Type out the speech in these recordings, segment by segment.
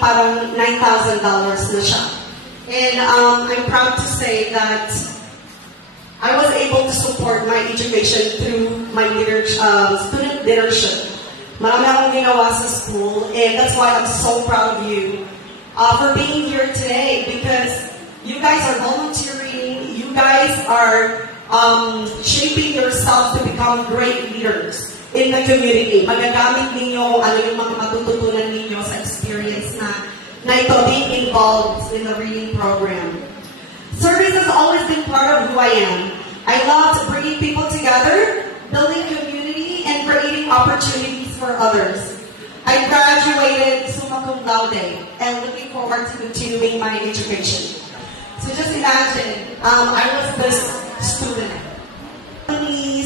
parang $9,000 na siya. And I'm proud to say that I was able to support my education through my student leadership. Marami akong ginawa sa school, and that's why I'm so proud of you for being here today, because you guys are volunteering, you guys are shaping yourselves to become great leaders in the community. Magagamit ninyo ano yung mga matututunan ninyo sa experience na ito, being involved in the reading program. Service has always been part of who I am. I love bringing people together, building community, and creating opportunities for others. I graduated summa cum laude and looking forward to continuing my education. So just imagine, I was this student.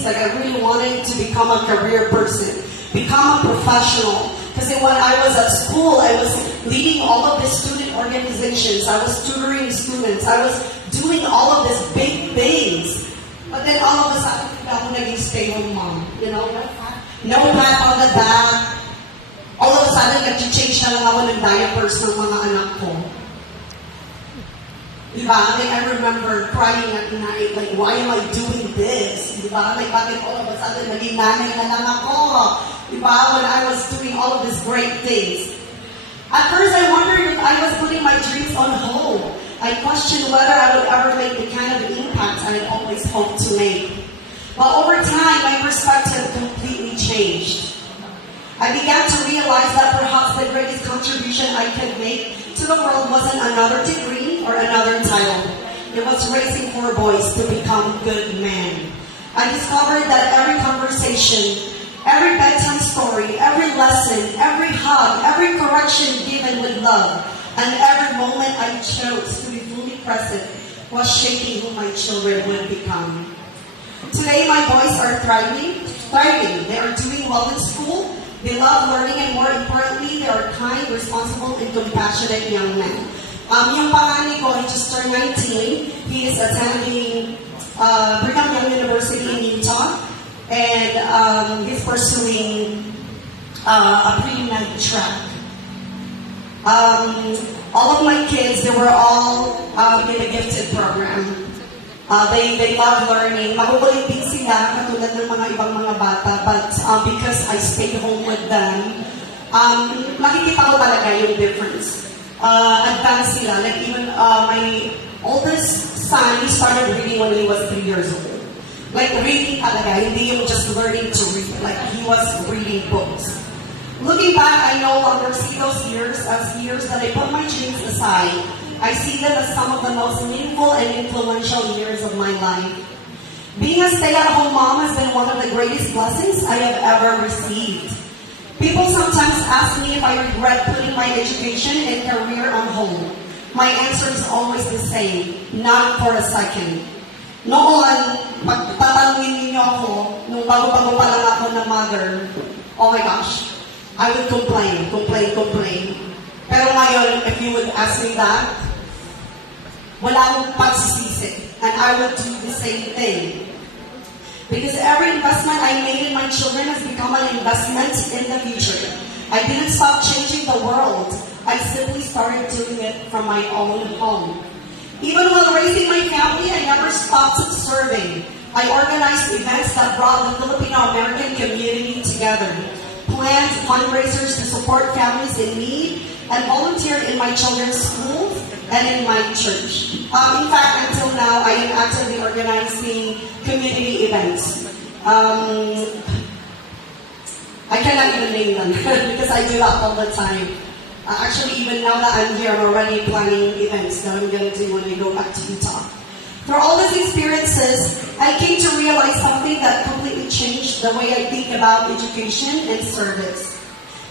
Like I really wanted to become a career person, become a professional. Because when I was at school, I was leading all of the student organizations. I was tutoring students. I was doing all of these big things. But then all of a sudden, ako naging stay-home mom. You know, no pat on the back. All of a sudden, nag-change na lang ako ng diapers ng mga anak ko. Diba? Like, I remember crying at night, like, why am I doing this? Diba? Like, bakit all of a sudden, naging nanay na lang ako? Diba? When I was doing all of these great things. At first, I wondered if I was putting my dreams on hold. I questioned whether I would ever make the kind of impact I had always hoped to make. But over time, my perspective completely changed. I began to realize that perhaps the greatest contribution I could make to the world wasn't another degree or another title. It was raising 4 boys to become good men. I discovered that every conversation, every bedtime story, every lesson, every hug, every correction given with love, and every moment I chose to be fully present was shaping who my children would become. Today, my boys are thriving. They are doing well in school. They love learning, and more importantly, they are kind, responsible, and compassionate young men. Yung panganay ko, he just turned 19. He is attending Brigham Young University in Utah, and he's pursuing a pre-med track. All of my kids, they were all in a gifted program. They love learning. Makukulitin sila, katulad ng mga ibang mga bata, but because I stayed home with them, makikita ko talaga yung difference. Advanced sila. Like even my oldest son, he started reading when he was 3 years old. Like reading talaga, hindi yung just learning to read. Like he was reading books. Looking back, I no longer see those years as years that I put my dreams aside. I see them as some of the most meaningful and influential years of my life. Being a stay-at-home mom has been one of the greatest blessings I have ever received. People sometimes ask me if I regret putting my education and career on hold. My answer is always the same, not for a second. Noon, pag tatanungin niyo ako, nung bago-bago pa lang ako na mother, oh my gosh, I would complain. Pero ngayon, if you would ask me that, wala akong pagsisisi. And I would do the same thing. Because every investment I made in my children has become an investment in the future. I didn't stop changing the world. I simply started doing it from my own home. Even while raising my family, I never stopped serving. I organized events that brought the Filipino-American community together, planned fundraisers to support families in need, and volunteered in my children's schools and in my church. In fact, until now, I am actively organizing community events. I cannot even name them because I do that all the time. Actually, even now that I'm here, I'm already planning events that I'm going to do when I go back to Utah. Through all these experiences, I came to realize something that completely changed the way I think about education and service.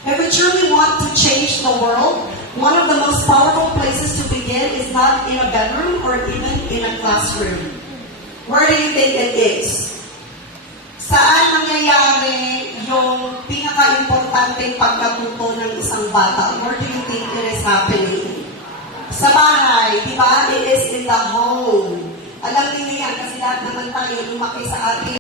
If we truly want to change the world, one of the most powerful places to begin is not in a bedroom or even in a classroom. Where do you think it is? Saan nangyayari yung pinaka-importanteng pagkatuto ng isang bata? Where do you think it is happening? Sa bahay, di ba? It is in the home. Alam niyo yan kasi lahat naman tayo lumaki sa ating